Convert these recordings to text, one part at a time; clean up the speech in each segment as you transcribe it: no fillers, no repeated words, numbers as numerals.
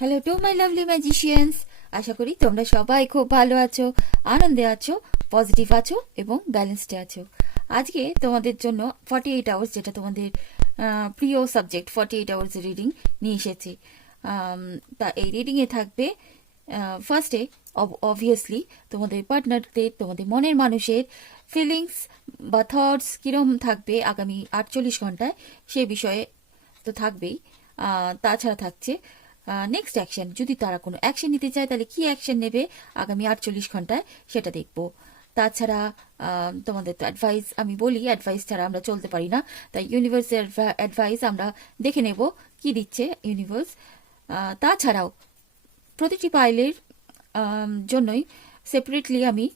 Hello to my lovely magicians, আশা করি তোমরা সবাই খুব ভালো আছো, আনন্দে আছো, পজিটিভ আছো এবং ব্যালেন্সডে আছো। আজকে তোমাদের জন্য 48 আওয়ার্স, যেটা তোমাদের প্রিয় সাবজেক্ট, 48 আওয়ার্স রিডিং নিয়ে এসেছি। তা এই রিডিংয়ে থাকবে ফার্স্টে অবভিয়াসলি তোমাদের পার্টনারদের, তোমাদের মনের মানুষের ফিলিংস বা থটস কীরকম থাকবে আগামী 48 ঘন্টায় সে বিষয়ে তো থাকবেই। তাছাড়া থাকছে নেক্সট অ্যাকশন, যদি তারা কোনো অ্যাকশন নিতে চায় তাহলে কি অ্যাকশন নেবে আগামী 48 ঘন্টায় সেটা দেখবো। তাছাড়া তোমাদের তো অ্যাডভাইস, আমি বলি অ্যাডভাইস ছাড়া আমরা চলতে পারি না, তাই ইউনিভার্সের অ্যাডভাইস আমরা দেখে নেব কি দিচ্ছে ইউনিভার্স। তাছাড়াও প্রতিটি পাইলের জন্যই সেপারেটলি আমি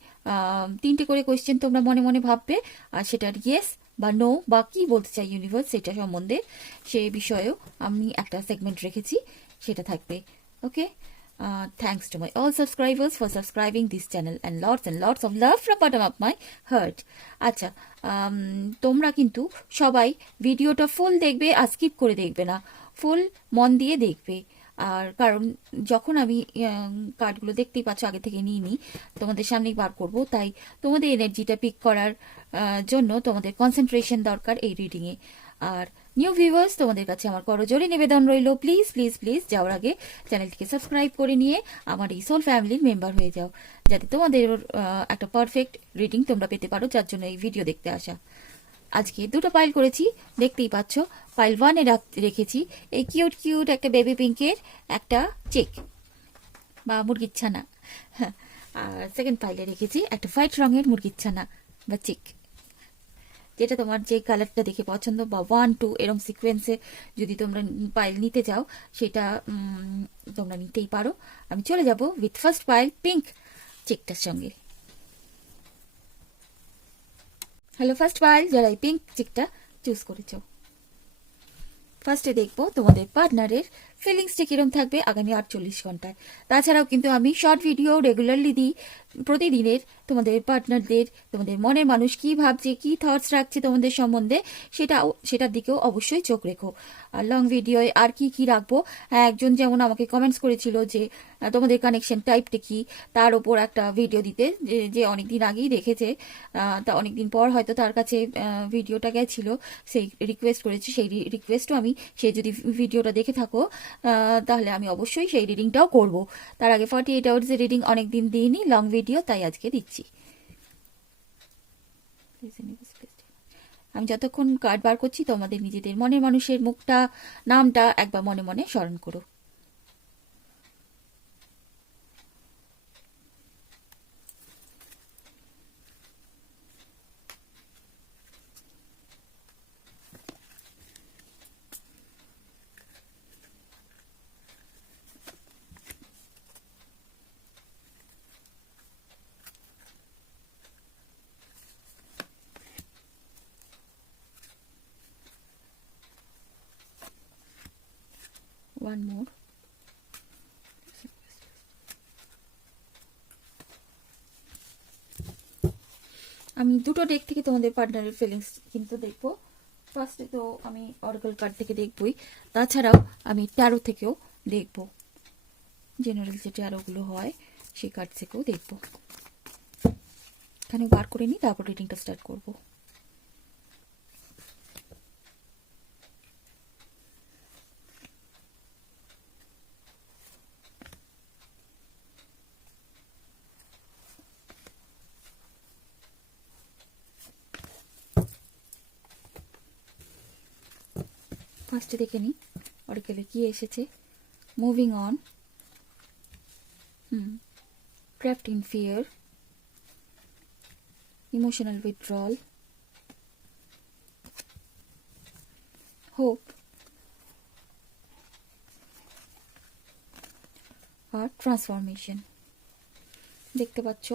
3টে করে কোয়েশ্চেন তোমরা মনে মনে ভাববে, আর সেটার ইয়েস বা নো বা কি বলতে চাই ইউনিভার্স সেটা সম্বন্ধে, সে বিষয়েও আমি একটা সেগমেন্ট রেখেছি, সেটা থাকবে। ওকে, thanks to my all subscribers for subscribing this channel and lots of love from bottom of my heart. আচ্ছা, তোমরা কিন্তু সবাই ভিডিওটা ফুল দেখবে আর স্কিপ করে দেখবে না, ফুল মন দিয়ে দেখবে। আর কারণ যখন আমি কার্ডগুলো দেখতেই পাচ্ছ আগে থেকে নিয়ে নিই, তোমাদের সামনেই বার করব, তাই তোমাদের এনার্জিটা পিক করার জন্য তোমাদের কনসেন্ট্রেশন দরকার এই রিডিংয়ে। আর নিউ ভিউয়ার্স, তোমাদের কাছে আমার করজোরে নিবেদন রইল, প্লিজ প্লিজ প্লিজ যাওয়ার আগে চ্যানেলটিকে সাবস্ক্রাইব করে নিয়ে আমার এই সোল ফ্যামিলির মেম্বার হয়ে যাও, যাতে তোমাদের একটা পারফেক্ট রিডিং তোমরা পেতে পারো, যার জন্য এই ভিডিও দেখতে আসা। আজকে দুটো পাইল করেছি, দেখতেই পাচ্ছ। পাইল 1-এ রেখেছি এই কিউট কিউট একটা বেবি পিঙ্কের একটা চেক বা মুরগির ছানা, আর সেকেন্ড পাইলে রেখেছি একটা হোয়াইট রঙের মুরগির ছানা বা চেক। যেটা তোমার যে কালারটা দেখে পছন্দ, বা 1-2 এরম সিকোয়েন্সে যদি তোমরা পাইল নিতে চাও সেটা তোমরা নিতেই পারো। আমি চলে যাব উইথ ফার্স্ট পাইল পিঙ্ক চেকটার সঙ্গে। হ্যালো ফার্স্ট পাইল, যারা এই পিঙ্ক চেকটা চুজ করেছো, ফার্স্টে দেখবো তোমাদের পার্টনারের ফিলিংসটা কিরম থাকবে আগামী 48 ঘন্টায়। তাছাড়াও কিন্তু আমি শর্ট ভিডিও রেগুলারলি দিই প্রতিদিনের, তোমাদের পার্টনারদের, তোমাদের মনের মানুষ কি ভাবছে, কি থটস রাখছে তোমাদের সম্বন্ধে, সেটার দিকেও অবশ্যই চোখ রেখো। আর লং ভিডিওয় আর কি কি রাখবো, একজন যেমন আমাকে কমেন্টস করেছিল যে তোমাদের কানেকশন টাইপটা কি, তার ওপর একটা ভিডিও দিতে, যে অনেকদিন আগেই দেখেছে, তা অনেকদিন পর হয়তো তার কাছে ভিডিওটা গেছিল, সেই রিকোয়েস্ট করেছে, সেই রিকোয়েস্টও আমি, সে যদি ভিডিওটা দেখে থাকো তাহলে আমি অবশ্যই সেই রিডিংটাও করব। তার আগে 48 আওয়ার্সের রিডিং অনেকদিন দিইনি লং ভিডিও, তাই আজকে দিচ্ছি। আমি যতক্ষণ কার্ড বার করছি তোমাদের নিজেদের মনের মানুষের মুখটা, নামটা একবার মনে মনে স্মরণ করো। One more. আমি দুটো ডেক থেকে তোমাদের পার্টনারের ফিলিংস কিন্তু দেখবো। ফার্স্টে তো আমি অরাকল কার্ড থেকে দেখবই, তাছাড়াও আমি ট্যারো থেকেও দেখবো, জেনারেল যে ট্যারোগুলো হয় সেই কার্ড থেকেও দেখবো। এখানে বার করে নিই, তারপর রিডিংটা স্টার্ট করবো। ফার্স্টে দেখে নিই অরাকেলে কি এসেছে। Moving on, trapped in fear, emotional withdrawal, hope আর ট্রান্সফরমেশন। দেখতে পাচ্ছ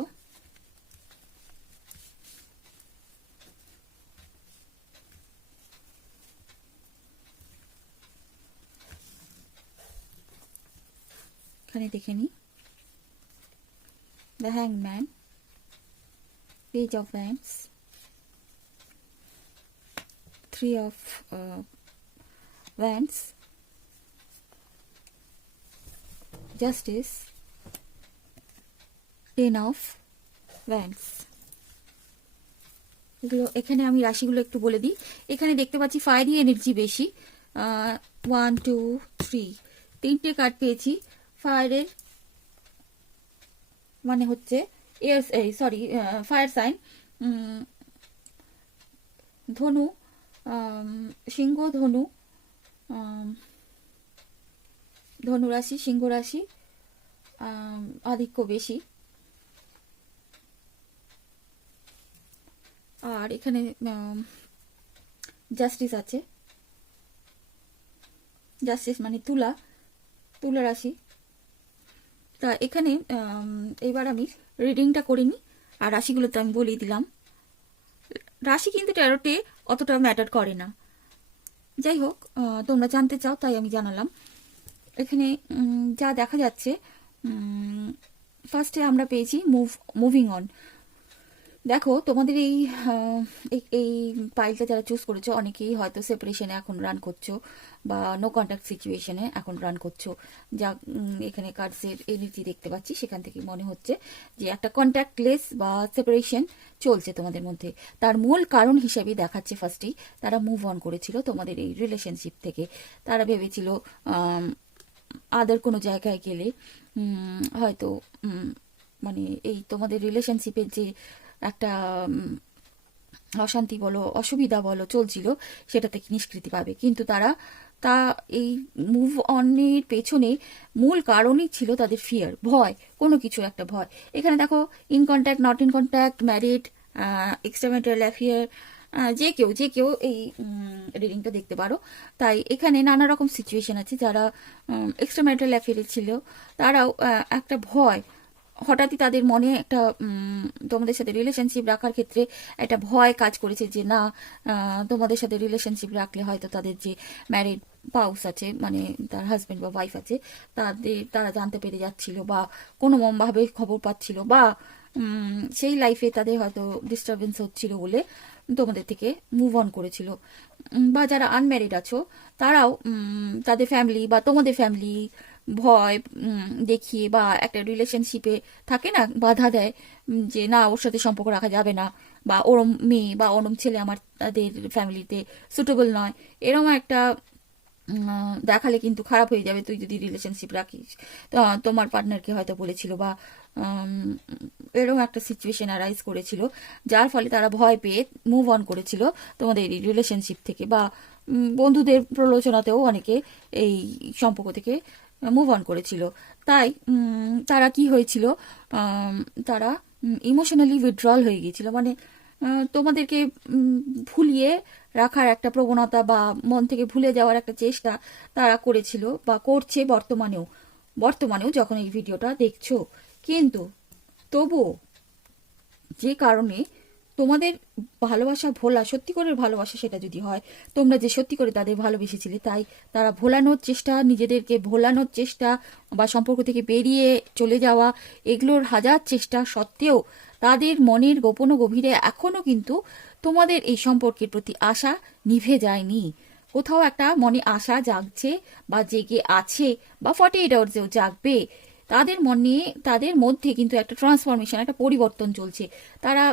এখানে দেখে নিই। The Hangman, Page of Wands, Three of Wands, justice, 10 of wands. এগুলো এখানে আমি রাশিগুলো একটু বলে দিই। এখানে দেখতে পাচ্ছি ফায়ারি এনার্জি বেশি, 1 2 3 তিনটে কার্ড পেয়েছি। ফায়ারের মানে হচ্ছে সরি ফায়ার সাইন, ধনু, সিংহ ধনু, ধনু রাশি, সিংহ রাশি আধিক্য বেশি। আর এখানে জাস্টিস আছে, জাস্টিস মানে তুলা, তুলা রাশি। তা এখানে এবার আমি রিডিংটা করিনি, আর রাশিগুলো তো আমি বলেই দিলাম। রাশি কিন্তু ট্যারোটে অতটা ম্যাটার করে না, যাই হোক তোমরা জানতে চাও তাই আমি জানালাম। এখানে যা দেখা যাচ্ছে, ফার্স্টে আমরা পেয়েছি মুভিং অন। দেখো তোমাদের এই পাইলটা যারা চুজ করেছো, অনেকেই হয়তো সেপারেশনে এখন রান করছো বা নো কন্ট্যাক্ট সিচুয়েশনে এখন রান করছো। যা এখানে কার্ডসের এনার্জি দেখতে পাচ্ছি, সেখান থেকে মনে হচ্ছে যে একটা কন্ট্যাক্টলেস বা সেপারেশন চলছে তোমাদের মধ্যে। তার মূল কারণ হিসেবে দেখাচ্ছে ফার্স্টেই তারা মুভ অন করেছিল তোমাদের এই রিলেশনশিপ থেকে। তারা ভেবেছিল আদার কোনো জায়গায় গেলে হয়তো মানে এই তোমাদের রিলেশনশিপের যে একটা অশান্তি বলো, অসুবিধা বলো চলছিল, সেটা থেকে নিষ্কৃতি পাবে। কিন্তু তারা এই মুভ অনের পেছনে মূল কারণই ছিল তাদের ফিয়ার, ভয়, কোনো কিছু একটা ভয়। এখানে দেখো in contact, not in contact, married, extramarital affair, যে কেউ এই রিডিংটা দেখতে পারো। তাই এখানে নানা রকম সিচুয়েশন আছে। যারা এক্সট্রাম্যারিটাল অ্যাফেয়ারে ছিল তারাও একটা ভয়, হঠাৎই তাদের মনে একটা তোমাদের সাথে রিলেশনশিপ রাখার ক্ষেত্রে একটা ভয় কাজ করেছে যে না, তোমাদের সাথে রিলেশনশিপ রাখলে হয়তো তাদের যে ম্যারিড পাউস আছে, মানে তার হাজবেন্ড বা ওয়াইফ আছে, তারা জানতে পেরে যাচ্ছিল বা কোনো ভাবে খবর পাচ্ছিল, বা সেই লাইফে তাদের হয়তো ডিস্টারবেন্স হচ্ছিল বলে তোমাদের থেকে মুভ অন করেছিল। বা যারা আনম্যারিড আছো তারাও তাদের ফ্যামিলি বা তোমাদের ফ্যামিলি ভয় দেখিয়ে বা একটা রিলেশনশিপে থাকে না, বাধা দেয় যে না ওর সাথে সম্পর্ক রাখা যাবে না, বা ওরম মেয়ে বা ওরম ছেলে আমার তাদের ফ্যামিলিতে সুটেবল নয়, এরকম একটা দেখালে কিন্তু খারাপ হয়ে যাবে তুই যদি রিলেশনশিপ রাখিস। তো তোমার পার্টনারকে হয়তো বলেছিল বা এরকম একটা সিচুয়েশন অ্যারাইজ করেছিল, যার ফলে তারা ভয় পেয়ে মুভ অন করেছিল তোমাদের এই রিলেশনশিপ থেকে। বা বন্ধুদের প্রলোচনাতেও অনেকে এই সম্পর্ক থেকে মুভ অন করেছিল। তাই তারা কি হয়েছিল, তারা ইমোশনালি উইথড্রল হয়ে গিয়েছিল, মানে তোমাদেরকে ভুলিয়ে রাখার একটা প্রবণতা বা মন থেকে ভুলে যাওয়ার একটা চেষ্টা তারা করেছিল বা করছে বর্তমানেও যখন এই ভিডিওটা দেখছো। কিন্তু তবুও যে কারণে তোমাদের ভালোবাসা ভোলা, সত্যি করে ভালোবাসা সেটা যদি হয়, তোমরা যে সত্যি করে তাদের ভালোবেসেছিলে, তাই তারা ভোলানোর চেষ্টা, নিজেদেরকে ভোলানোর চেষ্টা বা সম্পর্ক থেকে বেরিয়ে চলে যাওয়া, এগুলোর হাজার চেষ্টা সত্ত্বেও তাদের মনের গোপন গভীরে এখনো কিন্তু তোমাদের এই সম্পর্কের প্রতি আশা নিভে যায়নি। কোথাও একটা মনে আশা জাগছে বা জেগে আছে, বা 48 আওয়ার্সেও জাগবে। তাদের মনে, তাদের মধ্যে কিন্তু একটা ট্রান্সফরমেশন, একটা পরিবর্তন চলছে। তারা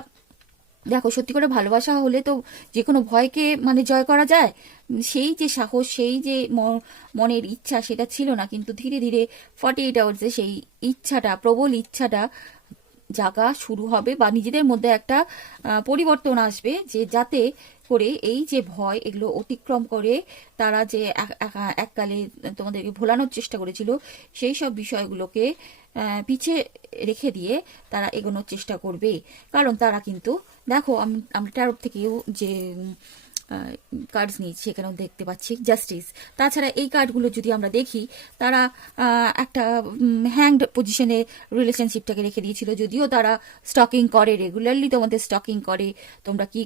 দেখো সত্যি করে ভালোবাসা হলে তো যে কোনো ভয়কে মানে জয় করা যায়, সেই যে সাহস, সেই যে মনের ইচ্ছা সেটা ছিল না। কিন্তু ধীরে ধীরে 48 আওয়ার্সে সেই ইচ্ছাটা, প্রবল ইচ্ছাটা জাগা শুরু হবে বা নিজেদের মধ্যে একটা পরিবর্তন আসবে, যে যাতে করে এই যে ভয়, এগুলো অতিক্রম করে তারা যে এককালে তোমাদেরকে ভোলানোর চেষ্টা করেছিল, সেই সব বিষয়গুলোকে পিছে রেখে দিয়ে তারা এগোনোর চেষ্টা করবে। কারণ তারা কিন্তু দেখো, আমি ট্যারোট থেকেও যে কার্ডস নিয়েছি সেখানেও দেখতে পাচ্ছি জাস্টিস। তাছাড়া এই কার্ডগুলো যদি আমরা দেখি, তারা একটা হ্যাংড পজিশনে রিলেশনশিপটাকে রেখে দিয়েছিল। যদিও তারা স্টকিং করে, রেগুলারলি তোমাদের স্টকিং করে, তোমরা কি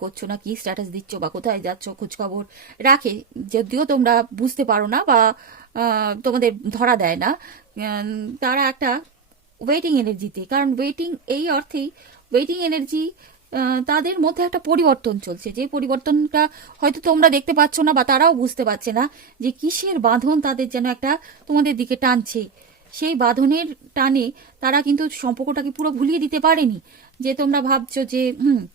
করছো না, কি স্ট্যাটাস দিচ্ছ বা কোথায় যাচ্ছ খোঁজখবর রাখে, যদিও তোমরা বুঝতে পারো না বা তোমাদের ধরা দেয় না। তারা একটা ওয়েটিং এনার্জিতে, কারণ ওয়েটিং এই অর্থেই ওয়েটিং এনার্জি, তাদের মধ্যে একটা পরিবর্তন চলছে, যে পরিবর্তনটা হয়তো তোমরা দেখতে পাচ্ছ না বা তারাও বুঝতে পারছে না যে কিসের বাঁধন তাদের যেন একটা তোমাদের দিকে টানছে। সেই বাঁধনের টানে তারা কিন্তু সম্পর্কটাকে পুরো ভুলিয়ে দিতে পারেনি। যে তোমরা ভাবছো যে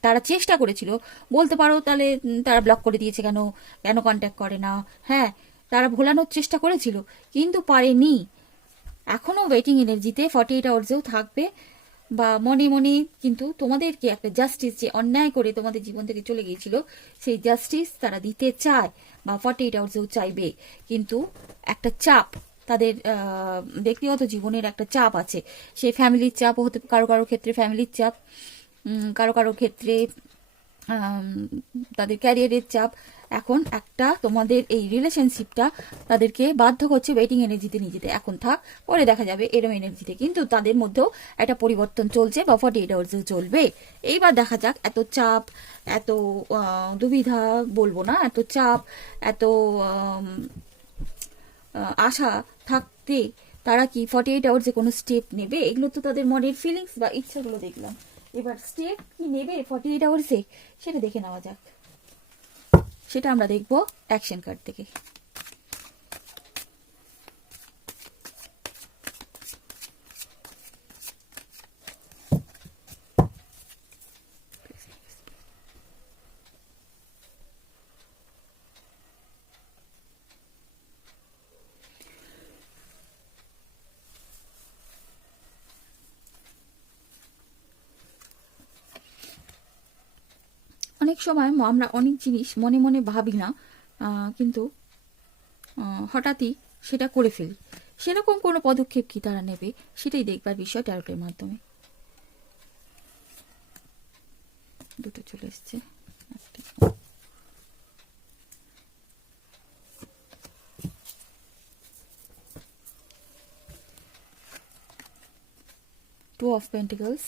তারা চেষ্টা করেছিল, বলতে পারো তাহলে তারা ব্লক করে দিয়েছে কেন, কেন কন্ট্যাক্ট করে না। হ্যাঁ, তারা ভোলানোর চেষ্টা করেছিল কিন্তু পারেনি। এখনো ওয়েটিং এনার্জিতে 48 আওয়ার্সেও থাকবে, বা মনে মনে কিন্তু তোমাদেরকে একটা জাস্টিস, যে অন্যায় করে তোমাদের জীবন থেকে চলে গিয়েছিল, সেই জাস্টিস তারা দিতে চায়, বা 48 আওয়ার্সেও চাইবে। কিন্তু একটা চাপ, তাদের ব্যক্তিগত জীবনের একটা চাপ আছে। সেই ফ্যামিলির চাপ হতে, কারো কারো ক্ষেত্রে ফ্যামিলির চাপ, কারো কারো ক্ষেত্রে তাদের ক্যারিয়ারের চাপ। এখন একটা তোমাদের এই রিলেশনশিপটা তাদেরকে বাধ্য করছে ওয়েটিং এনার্জিতে নিয়ে যেতে। এখন থাক, পরে দেখা যাবে এরম এনার্জিতে, কিন্তু তাদের মধ্যেও একটা পরিবর্তন চলছে, বা 48 আওয়ার্সেও চলবে। এইবার দেখা যাক এত চাপ, এত দুবিধা বলবো না, এত চাপ, এত আশা থাকতে তারা কি 48 আওয়ার্সে কোনো স্টেপ নেবে? এগুলো তো তাদের মনের ফিলিংস বা ইচ্ছাগুলো দেখলাম। এবার স্টেপ কি নেবে 48 আওয়ার্সে, সেটা দেখে নেওয়া যাক। সেটা আমরা দেখবো অ্যাকশন কার্ড থেকে। অনেক সময় আমরা অনেক জিনিস মনে মনে ভাবি না, কিন্তু হঠাৎই সেটা করে ফেলি। সেরকম কোনো পদক্ষেপ কি তারা নেবে, সেটাই দেখবার বিষয় ট্যারোটের মাধ্যমে। দুটো চলে এসছে, টু অফ পেন্টিকলস,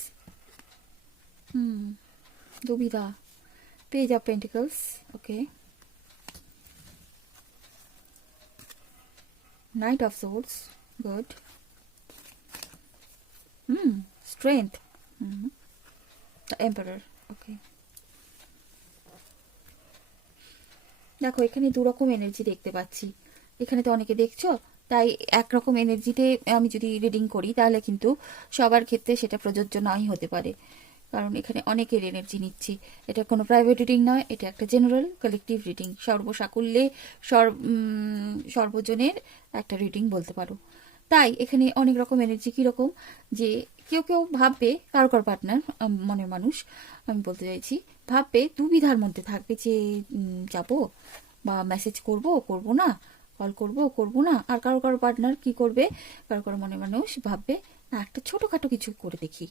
দুবিধা, page of pentacles, okay, Knight of Swords, good. Strength. The Emperor, okay. দেখো এখানে দুরকম এনার্জি দেখতে পাচ্ছি। এখানে তো অনেকে দেখছো, তাই একরকম এনার্জিতে আমি যদি রিডিং করি তাহলে কিন্তু সবার ক্ষেত্রে সেটা প্রযোজ্য নাই হতে পারে, কারণ এখানে অনেকের এনার্জি নিচ্ছি। এটা কোনো প্রাইভেট রিডিং নয়, এটা একটা জেনারেল কালেকটিভ রিডিং, সর্বসাকুল্যে সর্বজনের একটা রিডিং বলতে পারো। তাই এখানে অনেক রকম এনার্জি। কীরকম, যে কেউ কেউ ভাববে, কারো কারো পার্টনার, মনের মানুষ আমি বলতে চাইছি, ভাববে দুবিধার মধ্যে থাকবে যে যাবো, বা মেসেজ করব করব না, কল করব করব না। আর কারো কারো পার্টনার কি করবে, কারো কারো মনের মানুষ ভাববে না একটা ছোটোখাটো কিছু করে দেখি,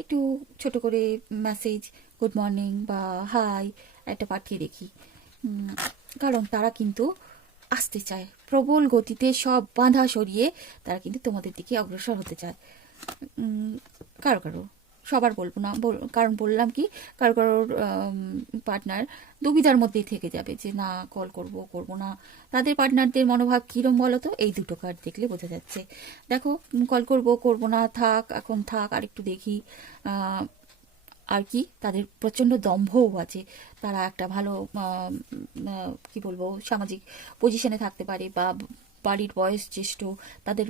একটু ছোট করে মেসেজ, গুড মর্নিং বা হাই একটা পাঠিয়ে দেখি। কারণ তারা কিন্তু আসতে চায় প্রবল গতিতে, সব বাঁধা সরিয়ে তারা কিন্তু তোমাদের দিকে অগ্রসর হতে চায়। কারো কারো, সবার বলবো না, কারণ বললাম কি, কারো কারোর পার্টনার দুবিধার মধ্যেই থেকে যাবে যে না কল করব করব না। তাদের পার্টনারদের মনোভাব কীরম বলো তো, এই দুটো কার্ড দেখলে বোঝা যাচ্ছে। দেখো, কল করব করব না, থাক এখন থাক, আর একটু দেখি। আর কি, তাদের প্রচণ্ড দম্ভও আছে। তারা একটা ভালো কি বলবো সামাজিক পজিশনে থাকতে পারে, বা বাড়ির বয়স জ্যেষ্ঠ, তাদের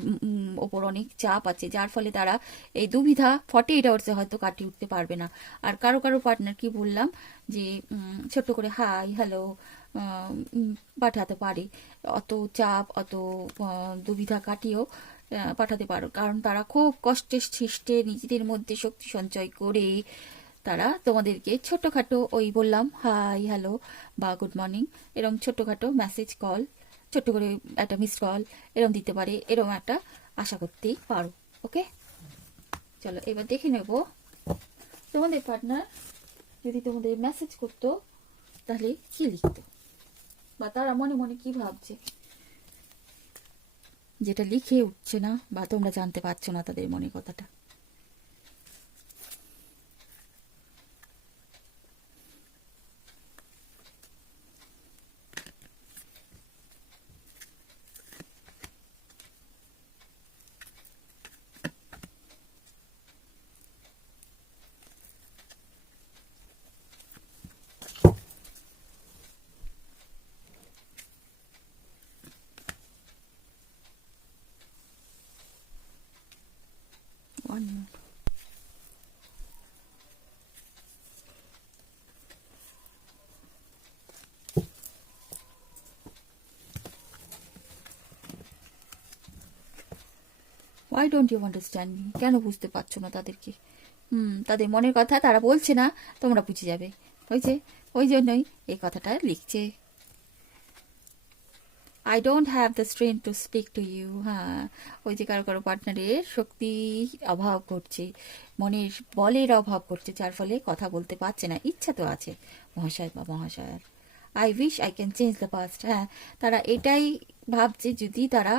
ওপর অনেক চাপ আছে, যার ফলে তারা এই দুবিধা 48 আওয়ার্সে হয়তো কাটিয়ে উঠতে পারবে না। আর কারো কারো পার্টনার কি বললাম, যে ছোট্ট করে হাই হ্যালো পাঠাতে পারে, অত চাপ অত দুবিধা কাটিয়েও পাঠাতে পারো, কারণ তারা খুব কষ্টে সৃষ্টে নিজেদের মধ্যে শক্তি সঞ্চয় করে তারা তোমাদেরকে ছোট্টখাটো, ওই বললাম হাই হ্যালো বা গুড মর্নিং, এরকম ছোট্টখাটো মেসেজ, কল, ছোট্ট করে একটা মিস কল এরকম দিতে পারে, এরকম একটা আশা করতেই পারো। ওকে, চলো এবার দেখে নেব তোমাদের পার্টনার যদি তোমাদের মেসেজ করতো তাহলে কি লিখতো, বা তারা মনে মনে কি ভাবছে, যেটা লিখে উঠছে না, বা তোমরা জানতে পারছো না তাদের মনে কথাটা। Why don't you understand me? কেন বুঝতে পারছো না তাদেরকে? তাদের মনের কথা তারা বলছে না, তোমরা বুঝে যাবে। ওই যে, ওই জন্যই এই কথাটা লিখছে। I don't have the strength to speak to you. হ্যাঁ, ওই যে কারো কারো পার্টনারের শক্তি অভাব করছে, মনের বলের অভাব করছে, যার ফলে কথা বলতে পারছে না। ইচ্ছা তো আছে মহাশয় বা মহাশয়ার। I wish I can change the past. হ্যাঁ, তারা এটাই ভাবছে, যদি তারা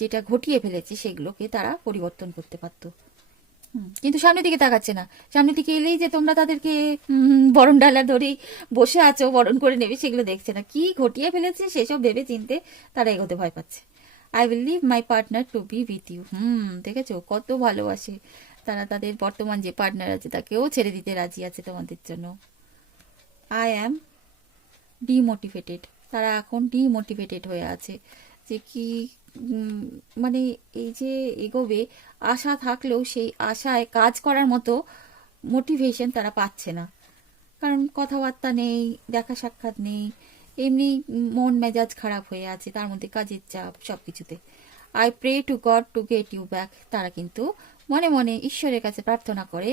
যেটা ঘটিয়ে ফেলেছে সেগুলোকে তারা পরিবর্তন করতে পারতো। কিন্তু সামনের দিকে তাকাচ্ছে না। সামনের দিকে এলেই যে তোমরা তাদেরকে বরণ ডালা ধরেই বসে আছো, বরণ করে নেবে, সেগুলো দেখছে না। কি ঘটিয়ে ফেলেছে সেসব ভেবে চিনতে তারা এগোতে ভয় পাচ্ছে। I will leave my partner to be with you. দেখেছো কত ভালোবাসে তারা। তাদের বর্তমান যে পার্টনার আছে তাকেও ছেড়ে দিতে রাজি আছে তোমাদের জন্য। I am demotivated. তারা এখন ডিমোটিভেটেড হয়ে আছে যে কি, মানে এই যে এগোবে আশা থাকলেও সেই আশায় কাজ করার মতো মোটিভেশন তারা পাচ্ছে না। কারণ কথাবার্তা নেই, দেখা সাক্ষাৎ নেই, এমনি মন মেজাজ খারাপ হয়ে আছে, তার মধ্যে কাজের চাপ, সব কিছুতে। I pray to God to get you back. তারা কিন্তু মনে মনে ঈশ্বরের কাছে প্রার্থনা করে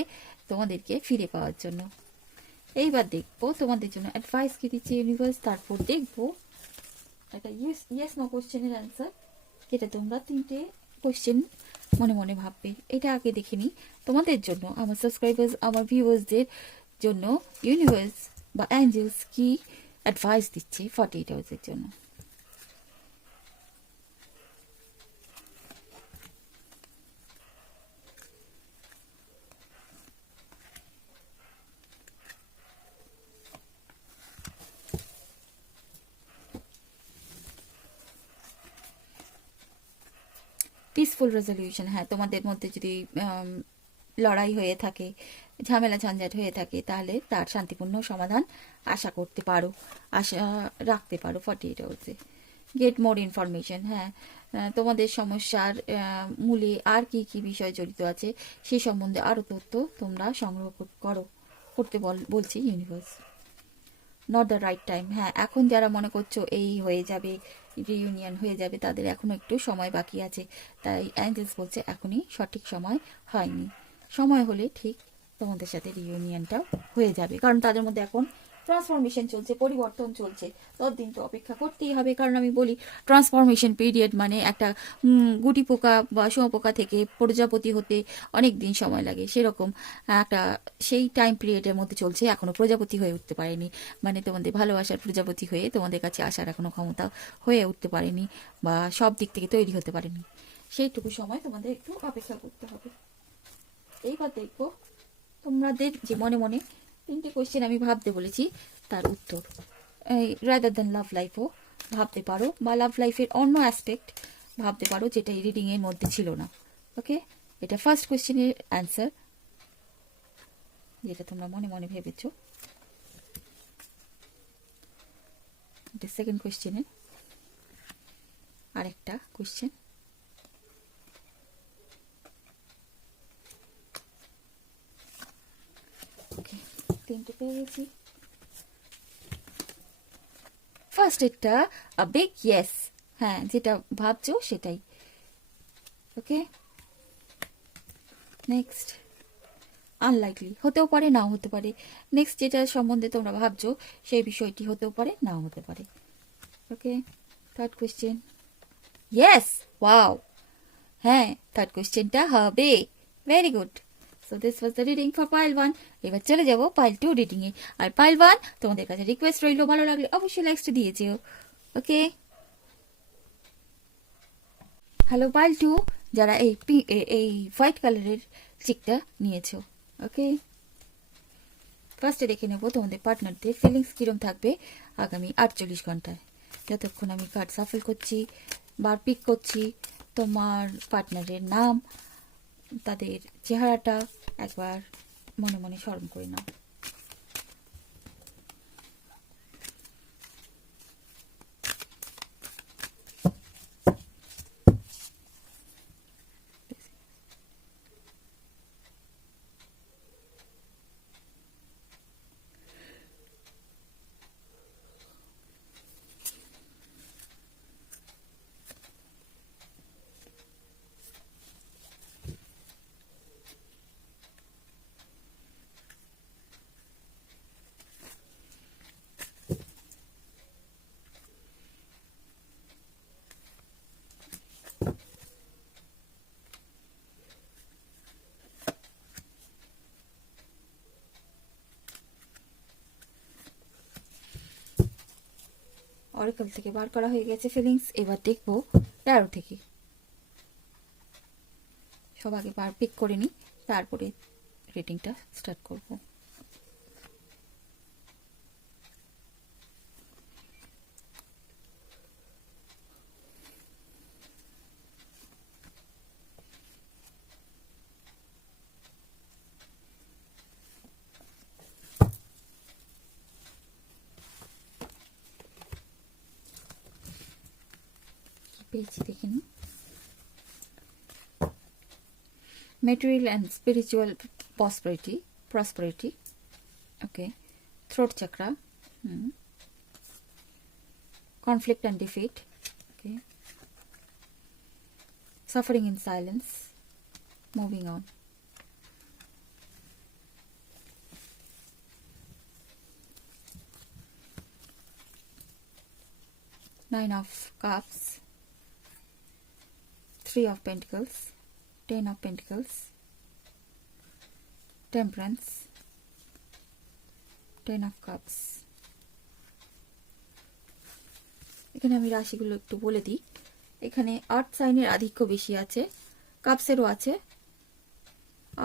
তোমাদেরকে ফিরে পাওয়ার জন্য। এইবার দেখবো তোমাদের জন্য অ্যাডভাইস কি দিচ্ছে ইউনিভার্স, তারপর দেখবো একটা ইয়েস নো কোশ্চেনের অ্যান্সার, যেটা তোমরা 3টে কোশ্চেন মনে মনে ভাববে। এটা আগে দেখে নিই তোমাদের জন্য, আমার সাবস্ক্রাইবার্স, আমার ভিউয়ার্সদের জন্য ইউনিভার্স বা অ্যাঞ্জেলস কি অ্যাডভাইস দিচ্ছে 48 আওয়ার্সের জন্য। Peaceful resolution. হ্যাঁ, তোমাদের মধ্যে যদি লড়াই হয়ে থাকে, ঝামেলা ঝঞ্ঝাট হয়ে থাকে, তাহলে তার শান্তিপূর্ণ সমাধান আশা করতে পারো, আশা রাখতে পারো 48 আওয়ার্সে। Get more information. হ্যাঁ, তোমাদের সমস্যার মূলে আর কি কি বিষয় জড়িত আছে সে সম্বন্ধে আরও তথ্য তোমরা সংগ্রহ করতে বলছি universe. Not the right time. হ্যাঁ, এখন যারা মনে করছো এই হয়ে যাবে, রিইউনিয়ন হয়ে যাবে, তাদের এখনো একটু সময় বাকি আছে। তাই অ্যাঞ্জেলস বলছে এখনই সঠিক সময় হয়নি। সময় হলে ঠিক তোমাদের সাথে রিইউনিয়নটাও হয়ে যাবে, কারণ তাদের মধ্যে এখন ট্রান্সফরমেশন চলছে, পরিবর্তন চলছে। ততদিন তো অপেক্ষা করতেই হবে। কারণ আমি বলি, ট্রান্সফরমেশন পিরিয়ড মানে একটা গুটি পোকা বা শুঁয়োপোকা থেকে প্রজাপতি হতে অনেক দিন সময় লাগে, সেরকম একটা সেই টাইম পিরিয়ডের মধ্যে চলছে। এখনো প্রজাপতি হয়ে উঠতে পারেনি, মানে তোমাদের ভালোবাসার প্রজাপতি হয়ে তোমাদের কাছে আসার এখনো ক্ষমতা হয়ে উঠতে পারেনি, বা সব দিক থেকে তৈরি হতে পারেনি। সেইটুকু সময় তোমাদের একটু অপেক্ষা করতে হবে। এইবার দেখবো তোমাদের যে মনে মনে 3টে কোয়েশ্চেন আমি ভাবতে বলেছি তার উত্তর। রাদার দ্যান লাভ লাইফও ভাবতে পারো, বা লাভ লাইফের অন্য অ্যাসপেক্ট ভাবতে পারো, যেটা এই রিডিংয়ের মধ্যে ছিল না। ওকে, এটা ফার্স্ট কোয়েশ্চেনের অ্যান্সার, যেটা তোমরা মনে মনে ভেবেছো। এটা সেকেন্ড কোয়েশ্চেনের আরেকটা কোয়েশ্চেন। ওকে, 3টে পেয়ে গেছি। ফার্স্ট একটা বিগ ইয়েস। হ্যাঁ, যেটা ভাবছো সেটাই। ওকে, নেক্সট আনলাইকলি, হতেও পারে নাও হতে পারে। নেক্সট যেটা সম্বন্ধে তোমরা ভাবছো সেই বিষয়টি হতেও পারে নাও হতে পারে। Okay, third question yes. Wow, হ্যাঁ, থার্ড কোয়েশ্চেনটা হবে। Very good. So this was the reading for pile 1। এবার চলে যাবো পাইল 2 রিডিং এ। আর পাইল 1 তোমাদের কাছে রিকোয়েস্ট রইল, ভালো লাগলে অবশ্যই লাইকসটা দিয়ে যেও। ওকে, হ্যালো পাইল 2, যারা এই হোয়াইট কালারের চিকটা নিয়েছো। ওকে, ফার্স্টে দেখে নেবো তোমাদের পার্টনারদের ফিলিংস কিরম থাকবে আগামী 48 ঘন্টায়। যতক্ষণ আমি কার্ড সাফল করছি বা পিক করছি, তোমার পার্টনারের নাম, তাদের চেহারাটা একবার মনে মনে স্মরণ করে নাও। অরাকল থেকে বার করা হয়ে গেছে ফিলিংস। এবার দেখবো ট্যারো থেকে। সব আগে বার পিক করে নিই, তারপরে রিডিংটা স্টার্ট করবো। পেয়েছি দেখে নিই। Material and spiritual prosperity. Okay. Throat chakra. Conflict and defeat. Okay. Suffering in silence. Moving on. Nine of Cups. Three of Pentacles. 10 of Pentacles, Temperance, 10 of Cups. এখানে আমি রাশিগুলো একটু বলে দিই। এখানে আর্থ সাইনের আধিক্য বেশি আছে, কাপসেরও আছে।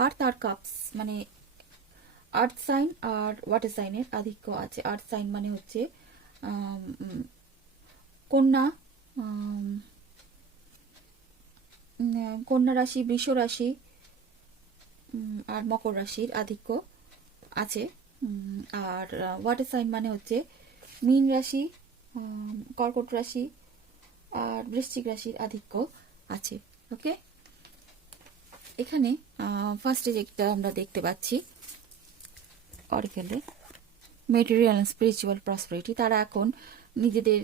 আর্থ আর কাপস মানে আর্থ সাইন আর ওয়াটার সাইনের আধিক্য আছে। আর্থ সাইন মানে হচ্ছে কন্যা, কন্যা রাশি, বৃষ রাশি আর মকর রাশির আধিক্য আছে। আর ওয়াটার সাইন মানে হচ্ছে মীন রাশি, কর্কট রাশি আর বৃশ্চিক রাশির আধিক্য আছে। ওকে, এখানে ফার্স্টে যেটা আমরা দেখতে পাচ্ছি অরাকলে মেটেরিয়াল অ্যান্ড স্পিরিচুয়াল প্রসপারিটি। তারা এখন নিজেদের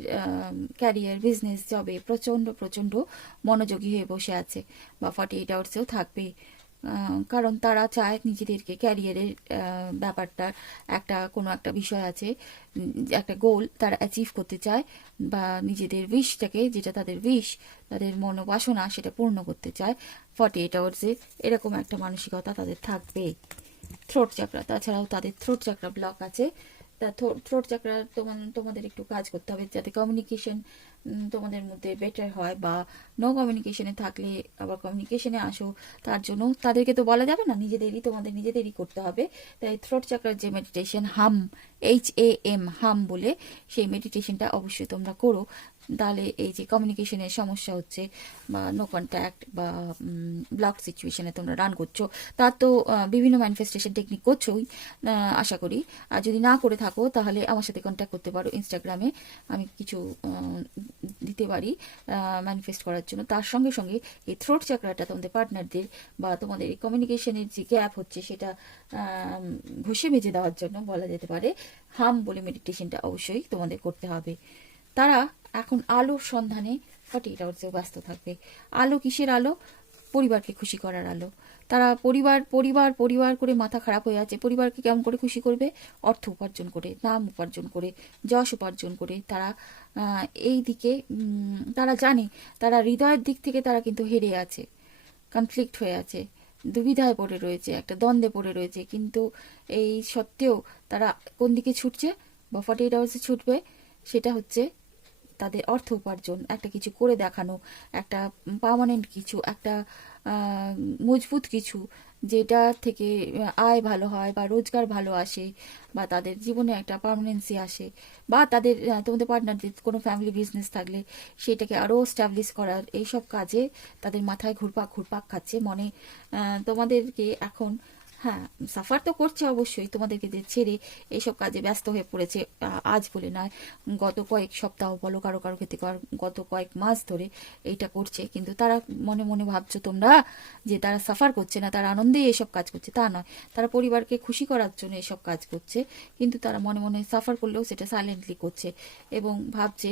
ক্যারিয়ার, বিজনেস, জবে প্রচণ্ড মনোযোগী হয়ে বসে আছে, বা 48 আওয়ার্সেও থাকবে। কারণ তারা চায় নিজেদেরকে ক্যারিয়ারের ব্যাপারটা কোনো একটা বিষয় আছে, একটা গোল তারা অ্যাচিভ করতে চায়, বা নিজেদের উইশটাকে, যেটা তাদের উইশ, তাদের মনোবাসনা, সেটা পূর্ণ করতে চায় 48 আওয়ার্সে। এরকম একটা মানসিকতা তাদের থাকবে। থ্রোট চাকরা, তাছাড়াও তাদের থ্রোট চাকরা ব্লক আছে। থ্রোট চাকরা তোমাদের একটু কাজ করতে হবে যাতে কমিউনিকেশন তোমাদের মধ্যে বেটার হয়, বা নো কমিউনিকেশনে থাকলে আবার কমিউনিকেশনে আসো। তার জন্য তাদেরকে তো বলা যাবে না, তোমাদের নিজেদেরই করতে হবে। তাই থ্রোট চাকরার যে মেডিটেশন HAM, HAM বলে, সেই মেডিটেশনটা অবশ্যই তোমরা করো। তাহলে এই যে কমিউনিকেশনের সমস্যা হচ্ছে, বা নো কন্ট্যাক্ট, বা ব্লক সিচুয়েশনে তোমরা রান করছো, তার তো বিভিন্ন ম্যানিফেস্টেশন টেকনিক করছোই আশা করি। আর যদি না করে থাকো তাহলে আমার সাথে কন্ট্যাক্ট করতে পারো ইনস্টাগ্রামে, আমি কিছু দিতে পারি ম্যানিফেস্ট করার জন্য। তার সঙ্গে সঙ্গে এই থ্রোট চাকরাটা তোমাদের পার্টনারদের বা তোমাদের এই কমিউনিকেশনের যে গ্যাপ হচ্ছে সেটা ঘষে মেজে দেওয়ার জন্য বলা যেতে পারে HAM বলে মেডিটেশনটা অবশ্যই তোমাদের করতে হবে। তারা এখন আলোর সন্ধানে 48 আওয়ার্সেও ব্যস্ত থাকবে। আলো কিসের আলো? পরিবারকে খুশি করার আলো। তারা পরিবার করে মাথা খারাপ হয়ে আছে। পরিবারকে কেমন করে খুশি করবে? অর্থ উপার্জন করে, নাম উপার্জন করে, যশ উপার্জন করে। তারা এই দিকে তারা জানে, তারা হৃদয়ের দিক থেকে তারা কিন্তু হেরে আছে, কনফ্লিক্ট হয়ে আছে, দুবিধায় পড়ে রয়েছে, একটা দ্বন্দ্বে পড়ে রয়েছে। কিন্তু এই সত্ত্বেও তারা কোন দিকে ছুটছে বা 48 আওয়ার্সে ছুটবে? সেটা হচ্ছে তাদের অর্থ উপার্জন, একটা কিছু করে দেখানো, একটা পার্মানেন্ট কিছু, একটা মজবুত কিছু, যেটা থেকে আয় ভালো হয় বা রোজগার ভালো আসে, বা তাদের জীবনে একটা পার্মানেন্সি আসে, বা তাদের তোমাদের পার্টনারদের কোনো ফ্যামিলি বিজনেস থাকলে সেটাকে আরও স্ট্যাবলিশ করার, এইসব কাজে তাদের মাথায় ঘুরপাক খাচ্ছে মনে। তোমাদেরকে এখন হ্যাঁ সাফার তো করছে অবশ্যই, তোমাদেরকে যে ছেড়ে এইসব কাজে ব্যস্ত হয়ে পড়েছে। আজ বলে নয়, গত কয়েক সপ্তাহ বলো, কারো ক্ষেত্রে গত কয়েক মাস ধরে এইটা করছে। কিন্তু তারা মনে মনে ভাবছো তোমরা যে তারা সাফার করছে না, তারা আনন্দে এসব কাজ করছে, তা নয়। তারা পরিবারকে খুশি করার জন্য এসব কাজ করছে, কিন্তু তারা মনে মনে সাফার করলেও সেটা সাইলেন্টলি করছে, এবং ভাবছে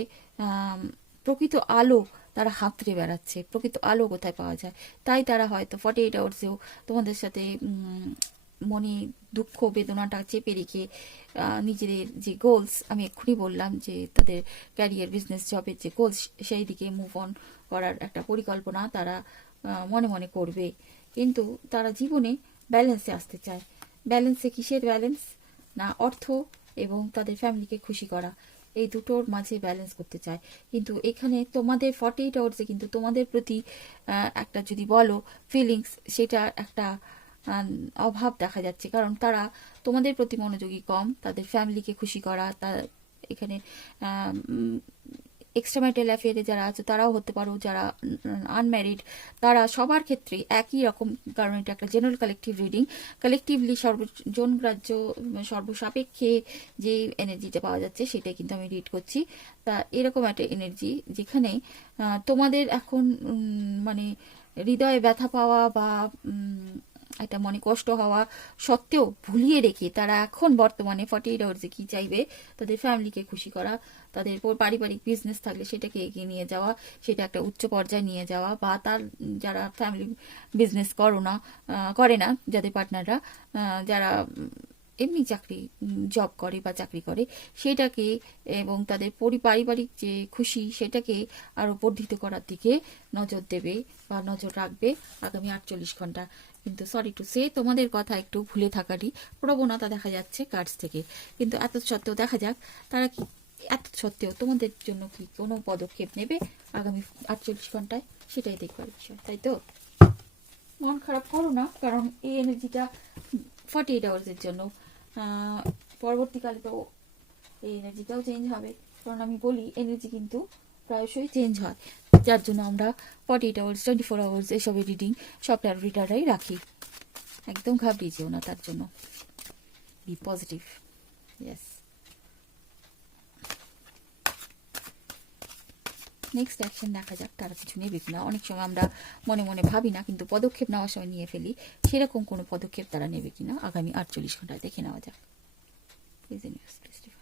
প্রকৃত আলো তারা হাতড়ে বেড়াচ্ছে। প্রকৃত আলো কোথায় পাওয়া যায়? তাই তারা হয়তো 48 আওয়ার্সেও তোমাদের সাথে মনে দুঃখ বেদনাটা চেপে রেখে নিজেদের যে গোলস, আমি এক্ষুনি বললাম যে তাদের ক্যারিয়ার, বিজনেস, জবের যে গোলস, সেই দিকে মুভ অন করার একটা পরিকল্পনা তারা মনে মনে করবে। কিন্তু তারা জীবনে ব্যালেন্সে আসতে চায়। ব্যালেন্সে কিসের ব্যালেন্স? না অর্থ এবং তাদের ফ্যামিলিকে খুশি করা, এই দুটোর মাঝে ব্যালেন্স করতে চায়। কিন্তু এখানে তোমাদের 48 আওয়ার্সে কিন্তু তোমাদের প্রতি একটা যদি বলো ফিলিংস, সেটা একটা অভাব দেখা যাচ্ছে। কারণ তারা তোমাদের প্রতি মনোযোগী কম, তাদের ফ্যামিলিকে খুশি করা, তার এখানে এক্সট্রাম্যারিটাল অ্যাফেয়ারে যারা আছে তারাও হতে পারো, যারা আনম্যারিড তারা সবার ক্ষেত্রে একই রকম। কারণ এটা একটা জেনারেল কালেকটিভ রিডিং, কালেকটিভলি সর্বজনগ্রাহ্য সর্বসাপেক্ষে যে এনার্জিটা পাওয়া যাচ্ছে সেটাই কিন্তু আমি রিড করছি। তা এরকম একটা এনার্জি যেখানে তোমাদের এখন মানে হৃদয়ে ব্যথা পাওয়া বা একটা মনে কষ্ট হওয়া সত্ত্বেও ভুলিয়ে রেখে তারা এখন বর্তমানে 48 আওয়ার্সে কি চাইবে, তাদের ফ্যামিলিকে খুশি করা, তাদের পারিবারিক বিজনেস থাকলে সেটাকে এগিয়ে নিয়ে যাওয়া, সেটা একটা উচ্চ পর্যায়ে নিয়ে যাওয়া, বা তার যারা ফ্যামিলি বিজনেস করে না যাদের পার্টনাররা, যারা এমনি জব করে বা চাকরি করে সেটাকে, এবং তাদের পারিবারিক যে খুশি সেটাকে আরো বর্ধিত করার দিকে নজর দেবে বা নজর রাখবে আগামী 48 ঘন্টা। কিন্তু সরি টু সে, তোমাদের কথা একটু ভুলে থাকারই প্রবণতা দেখা যাচ্ছে কার্ডস থেকে। কিন্তু এত সত্ত্বেও দেখা যাক তারা কি, এত সত্ত্বেও তোমাদের জন্য কি কোনো পদক্ষেপ নেবে আগামী 48 ঘন্টায়, সেটাই দেখবার বিষয়। তাই তো মন খারাপ করো না, কারণ এই এনার্জিটা 48 আওয়ার্সের জন্য। পরবর্তীকালে তো এই এনার্জিটাও চেঞ্জ হবে, কারণ আমি বলি এনার্জি কিন্তু প্রায়শই চেঞ্জ হয়, যার জন্য আমরা 48 আওয়ার্স 24 আওয়ার্স এসবের রিডিং সব ট্যারো রিডাররাই রাখি। একদম ঘাবড়িয়ে যেও না তার জন্য, be positive. Yes, next action দেখা যাক তারা কিছু নেবে কিনা। অনেক সময় আমরা মনে মনে ভাবি না, কিন্তু পদক্ষেপ নেওয়ার সময় নিয়ে ফেলি। সেরকম কোনো পদক্ষেপ তারা নেবে কিনা আগামী 48 ঘন্টায় দেখে নেওয়া যাক। Please universe, please divine.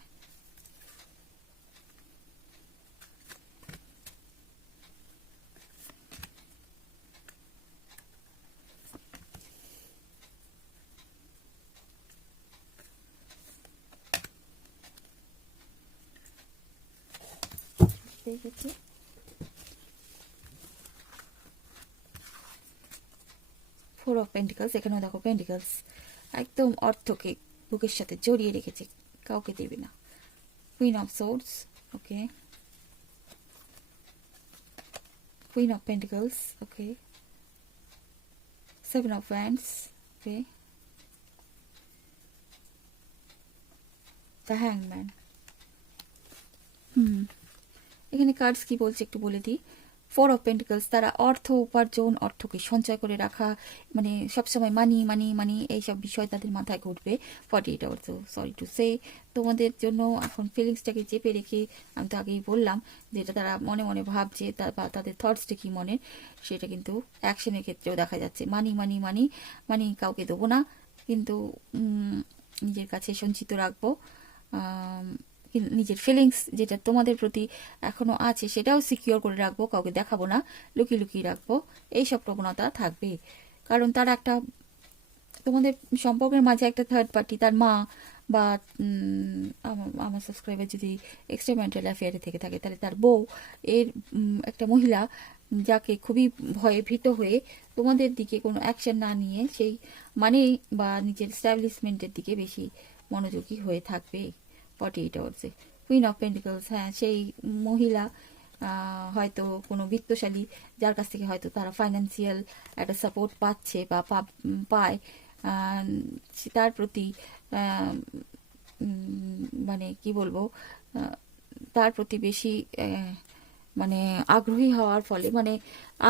দেখেছি ফোর অফ পেন্টিকলস, এখানেও দেখো পেন্টিকলস একদম অর্থকে বুকের সাথে জড়িয়ে রেখেছে, কাউকে দেবে না। Queen of swords, okay, queen of pentacles, okay, seven of wands, okay, the হ্যাংম্যান। এখানে কার্ডস কি বলছে একটু বলে দিই। ফোর অফ পেন্টিকলস, তারা অর্থ উপার্জন, অর্থকে সঞ্চয় করে রাখা, মানে সবসময় মানি মানি মানি এইসব বিষয় তাদের মাথায় ঘুরবে 48 আওয়ার্স। সরি টু সে, তোমাদের জন্য এখন ফিলিংসটাকে চেপে রেখে, আমি তো আগেই বললাম যেটা তারা মনে মনে ভাবছে বা তাদের থটসটা কি মনে, সেটা কিন্তু অ্যাকশনের ক্ষেত্রেও দেখা যাচ্ছে। মানি মানি মানি মানি কাউকে দেবো না, কিন্তু নিজের কাছে সঞ্চিত রাখবো। নিজের ফিলিংস যেটা তোমাদের প্রতি এখনো আছে সেটাও সিকিওর করে রাখবো, কাউকে দেখাবো না, লুকিয়ে লুকিয়ে রাখবো, এইসব প্রবণতা থাকবে। কারণ তারা একটা তোমাদের সম্পর্কের মাঝে একটা থার্ড পার্টি, তার মা বা আমার সাবস্ক্রাইবার যদি এক্সট্রাম্যারিটাল অ্যাফেয়ারে থেকে থাকে তাহলে তার বউ, এর একটা মহিলা যাকে খুবই ভয়ে ভীত হয়ে তোমাদের দিকে কোনো অ্যাকশন না নিয়ে সেই মানে বা নিজের স্ট্যাবলিশমেন্টের দিকে বেশি মনোযোগী হয়ে থাকবে 48 আওয়ার্সে। কুইন অফ পেন্টিকলস, হ্যাঁ, সেই মহিলা হয়তো কোনো বিত্তশালী, যার কাছ থেকে হয়তো তারা ফাইন্যান্সিয়াল একটা সাপোর্ট পাচ্ছে বা পায়, তার প্রতি মানে কি বলবো, তার প্রতি বেশি মানে আগ্রহী হওয়ার ফলে, মানে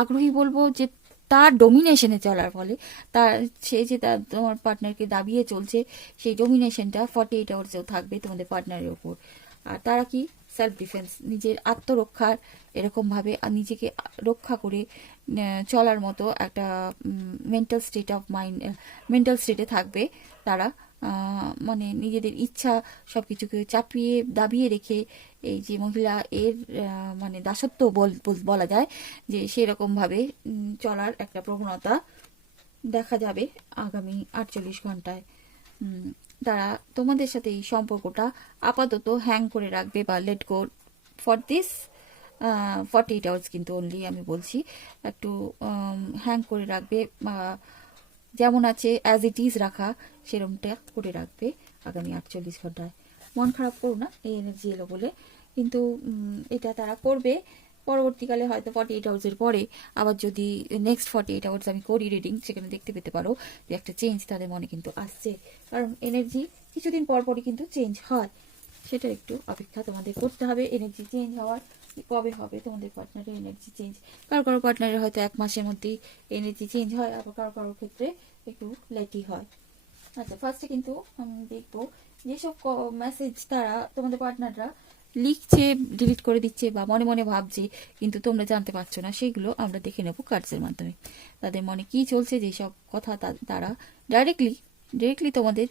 আগ্রহী বলবো যে তার ডোমিনেশনে চলার ফলে, তার সে যে তার তোমার পার্টনারকে দাবিয়ে চলছে, সেই ডোমিনেশনটা 48 আওয়ার্সেও থাকবে তোমাদের পার্টনারের ওপর। আর তারা কি সেলফ ডিফেন্স, নিজের আত্মরক্ষার এরকমভাবে নিজেকে রক্ষা করে চলার মতো একটা mental state of mind, mental স্টেটে থাকবে তারা। মানে নিজেদের ইচ্ছা সবকিছুকে চাপিয়ে দাবিয়ে রেখে, এই যে মহিলা এর মানে দাসত্ব বলা যায় যে সেরকম ভাবে চলার একটা প্রবণতা দেখা যাবে আগামী 48 ঘন্টায়। তারা তোমাদের সাথে এই সম্পর্কটা আপাতত হ্যাং করে রাখবে বা let go for this 48 hours, কিন্তু অনলি আমি বলছি একটু হ্যাং করে রাখবে, যেমন আছে অ্যাজ ইট ইজ রাখা সেরকমটা করে রাখবে আগামী 48 ঘন্টায়। মন খারাপ করো না এই এনার্জি এলো বলে, কিন্তু এটা তারা করবে পরবর্তীকালে, হয়তো 48 আওয়ার্সের পরে আবার যদি নেক্সট 48 আওয়ার্স আমি করি রিডিং, সেখানে দেখতে পেতে পারো যে একটা চেঞ্জ তাদের মনে কিন্তু আসছে। কারণ এনার্জি কিছুদিন পর পরই কিন্তু চেঞ্জ হয়, সেটা একটু অপেক্ষা তোমাদের করতে হবে। এনার্জি চেঞ্জ হওয়ার কবে হবে তোমাদের পার্টনারের এনার্জি চেঞ্জ? কারো কারো পার্টনারের হয়তো 1 মাসের মধ্যেই এনার্জি চেঞ্জ হয়, আবার কারো কারোর ক্ষেত্রে একটু লেটই হয়। আচ্ছা, ফার্স্টে কিন্তু আমি দেখবো যেসব মেসেজ তারা তোমাদের পার্টনাররা লিখছে, ডিলিট করে দিচ্ছে বা মনে মনে ভাবছে কিন্তু তোমরা জানতে পারছো না, সেগুলো আমরা দেখে নেবো কার্ডসের মাধ্যমে। তাদের মনে কি চলছে, যেসব কথা তারা ডিরেক্টলি তোমাদের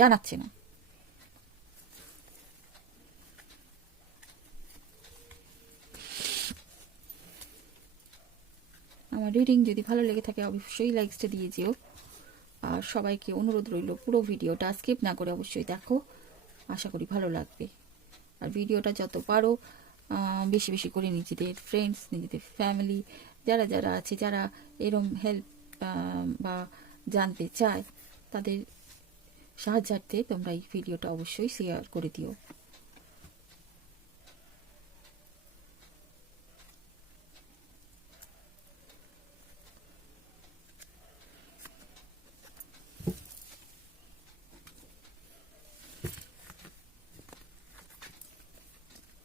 জানাচ্ছে না। আমার রিডিং যদি ভালো লেগে থাকে অবশ্যই লাইকসটা দিয়ে যেও, আর সবাইকে অনুরোধ রইল পুরো ভিডিওটা স্কিপ না করে অবশ্যই দেখো, আশা করি ভালো লাগবে। আর ভিডিওটা যত পারো বেশি বেশি করে নিজেদের ফ্রেন্ডস, নিজেদের ফ্যামিলি যারা যারা আছে, যারা এরম হেল্প বা জানতে চায়, তাদের সাহায্যার্থে তোমরা এই ভিডিওটা অবশ্যই শেয়ার করে দিও।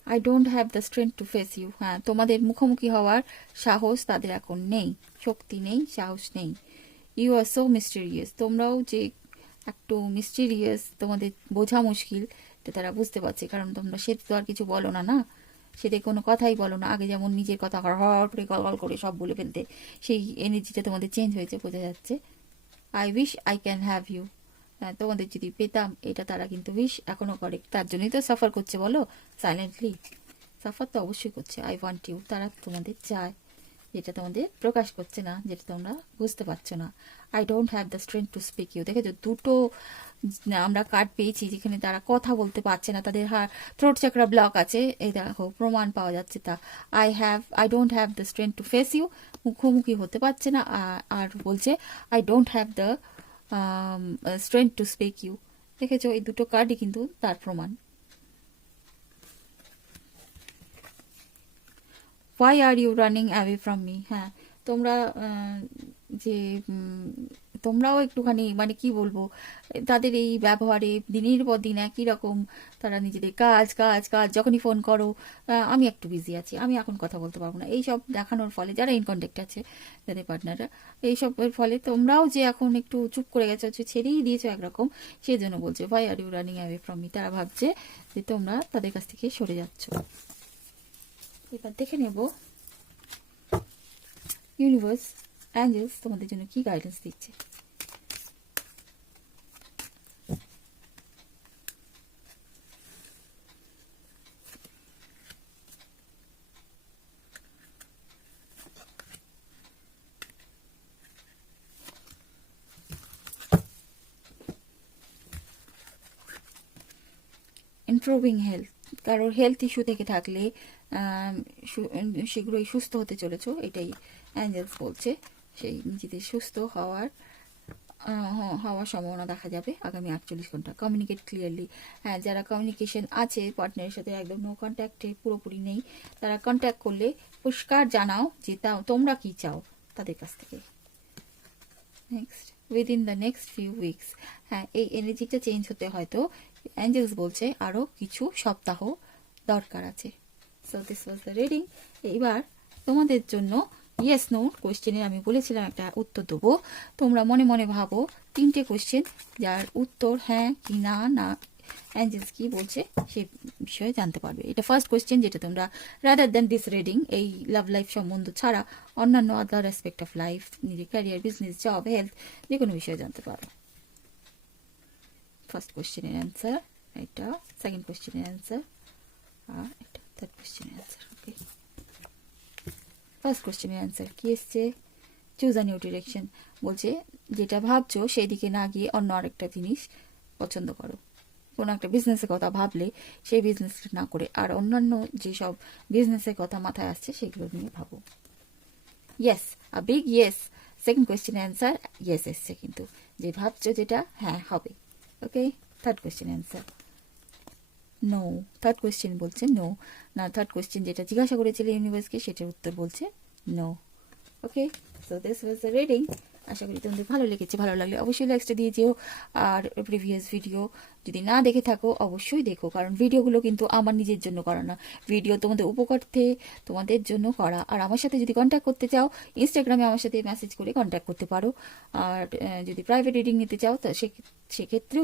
I don't have the strength to face you. হ্যাঁ, তোমাদের মুখোমুখি হওয়ার সাহস তাদের এখন নেই, শক্তি নেই, সাহস নেই। You are so mysterious. তোমরাও যে একটু মিস্টেরিয়াস, তোমাদের বোঝা মুশকিল, এটা তারা বুঝতে পারছে। কারণ তোমরা সে তো আর কিছু বলো না, না সেটা কোনো কথাই বলো না। আগে যেমন নিজের কথা হর করে গল করে সব বলে ফেলতে, সেই এনার্জিটা তোমাদের চেঞ্জ হয়েছে, বোঝা যাচ্ছে। I wish I can have you. তোমাদের যদি পেতাম, এটা তারা কিন্তু উইশ এখনো করে। তার জন্যই তো সাফার করছে, বলো, সাইলেন্টলি সাফার তো অবশ্যই করছে। আই ওয়ান্ট ইউ, তারা তোমাদের চায়, যেটা তোমাদের প্রকাশ করছে না, যেটা তোমরা বুঝতে পারছো না। I don't have the strength to speak you. দেখেছো, দুটো আমরা কার্ড পেয়েছি যেখানে তারা কথা বলতে পারছে না, তাদের থ্রোট চাকরা ব্লক আছে। এই দেখো, প্রমাণ পাওয়া যাচ্ছে তা। I don't have the strength to face you, মুখোমুখি হতে পারছে না। আর বলছে I don't have the strength to speak you. দেখেছো, এই দুটো কার্ডই কিন্তু তার প্রমাণ। Why are you running away from me. হ্যাঁ, তোমরা যে তোমরাও একটুখানি মানে কি বলবো, তাদের এই ব্যবহারে দিনের পর দিন একই রকম, তারা নিজেদের কাজ কাজ কাজ, যখনই ফোন করো আমি একটু বিজি আছি, আমি এখন কথা বলতে পারবো না, এইসব দেখানোর ফলে যারা ইন কন্ট্যাক্ট আছে, যাদের পার্টনাররা, এইসবের ফলে তোমরাও যে এখন একটু চুপ করে গেছো, ছেড়েই দিয়েছো একরকম, সেই জন্য বলছে why are you running away from me. তারা ভাবছে যে তোমরা তাদের কাছ থেকে সরে যাচ্ছ। এবার দেখে নেব ইউনিভার্স, অ্যাঞ্জেলস তোমাদের জন্য কি গাইডেন্স দিচ্ছে। ইমপ্রুভিং হেলথ, কারোর হেলথ ইস্যু থেকে থাকলে শীঘ্রই সুস্থ হতে চলেছ, এটাই অ্যাঞ্জেলস বলছে। সেই নিজেদের সুস্থ হওয়ার সম্ভাবনা দেখা যাবে আগামী 48 ঘন্টা। Communicate clearly. হ্যাঁ, যারা কমিউনিকেশন আছে পার্টনারের সাথে, একদম নো কন্ট্যাক্টে পুরোপুরি নেই, তারা কন্ট্যাক্ট করলে পরিষ্কার জানাও যে তোমরা কি চাও তাদের কাছ থেকে। Next, within the next few weeks. হ্যাঁ, এই এনার্জিটা চেঞ্জ হতে হয়তো অ্যাঞ্জেলস বলছে আরও কিছু সপ্তাহ দরকার আছে। So this was the reading. এবার তোমাদের জন্য ইয়েস নো কোয়েশ্চেনের আমি বলেছিলাম একটা উত্তর দেবো। তোমরা মনে মনে ভাবো 3টে কোয়েশ্চেন, যার উত্তর হ্যাঁ কি না, না অ্যাঞ্জেলস কি বলছে সে বিষয়ে জানতে পারবে। এটা ফার্স্ট কোয়েশ্চেন, যেটা তোমরা রাদার দ্যান দিস রিডিং, এই লাভ লাইফ সম্বন্ধ ছাড়া অন্যান্য আদার অ্যাসপেক্ট অফ লাইফ, নিজের ক্যারিয়ার, বিজনেস, জব, হেলথ, যে কোনো বিষয়ে জানতে পারো। ফার্স্ট কোয়েশ্চেনের অ্যান্সার এটা, সেকেন্ড কোয়েশ্চেনের অ্যান্সার, আর এটা থার্ড কোয়েশ্চেনের অ্যান্সার। ওকে, ফার্স্ট কোয়েশ্চেনের অ্যান্সার কি এসছে? Choose a new direction. বলছে যেটা ভাবছো সেই দিকে না গিয়ে অন্য আরেকটা জিনিস পছন্দ করো। কোনো একটা বিজনেসের কথা ভাবলে সেই বিজনেসটা না করে আর অন্যান্য যেসব বিজনেসের কথা মাথায় আসছে সেগুলো নিয়ে ভাবো। Yes, a big yes. Second কোয়েশ্চেনের অ্যান্সার ইয়েস এসছে, কিন্তু যে ভাবছো যেটা হ্যাঁ হবে। ওকে, থার্ড কোয়েশ্চেনের অ্যান্সার নো। থার্ড কোয়েশ্চেন বলছে নো। না, থার্ড কোয়েশ্চেন যেটা জিজ্ঞাসা করেছিল ইউনিভার্সকে সেটার উত্তর বলছে no. Okay, so this was the reading. আশা করি তোমাদের ভালো লেগেছে। ভালো লাগলে অবশ্যই লাইকসটা দিয়ে যেও। আর প্রিভিয়াস ভিডিও যদি না দেখে থাকো অবশ্যই দেখো, কারণ ভিডিওগুলো কিন্তু আমার নিজের জন্য করা না, ভিডিও তোমাদের উপকার্থে তোমাদের জন্য করা। আর আমার সাথে যদি কন্ট্যাক্ট করতে চাও, ইনস্টাগ্রামে আমার সাথে মেসেজ করে কন্ট্যাক্ট করতে পারো। আর যদি প্রাইভেট রিডিং নিতে চাও তা সেক্ষেত্রেও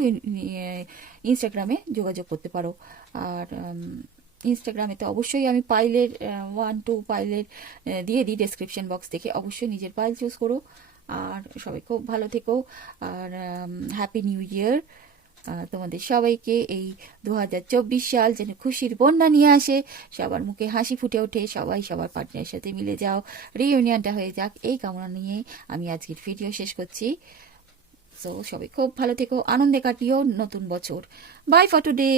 ইনস্টাগ্রামে যোগাযোগ করতে পারো। আর ইনস্টাগ্রামে তো অবশ্যই আমি পাইলের 1-2 পাইলের দিয়ে দিই ডেসক্রিপশন বক্স থেকে, অবশ্যই নিজের পাইল চুজ করো। আর সবাই খুব ভালো থেকো। আর হ্যাপি নিউ ইয়ার তোমাদের সবাইকে। এই 2024 সাল যেন খুশির বন্যা নিয়ে আসে, সবার মুখে হাসি ফুটে ওঠে, সবাই সবার পার্টনারের সাথে মিলে যাও, রিইউনিয়নটা হয়ে যাক, এই কামনা নিয়ে আমি আজকের ভিডিও শেষ করছি। সো সবাই খুব ভালো থেকো, আনন্দে কাটিও নতুন বছর। Bye for today.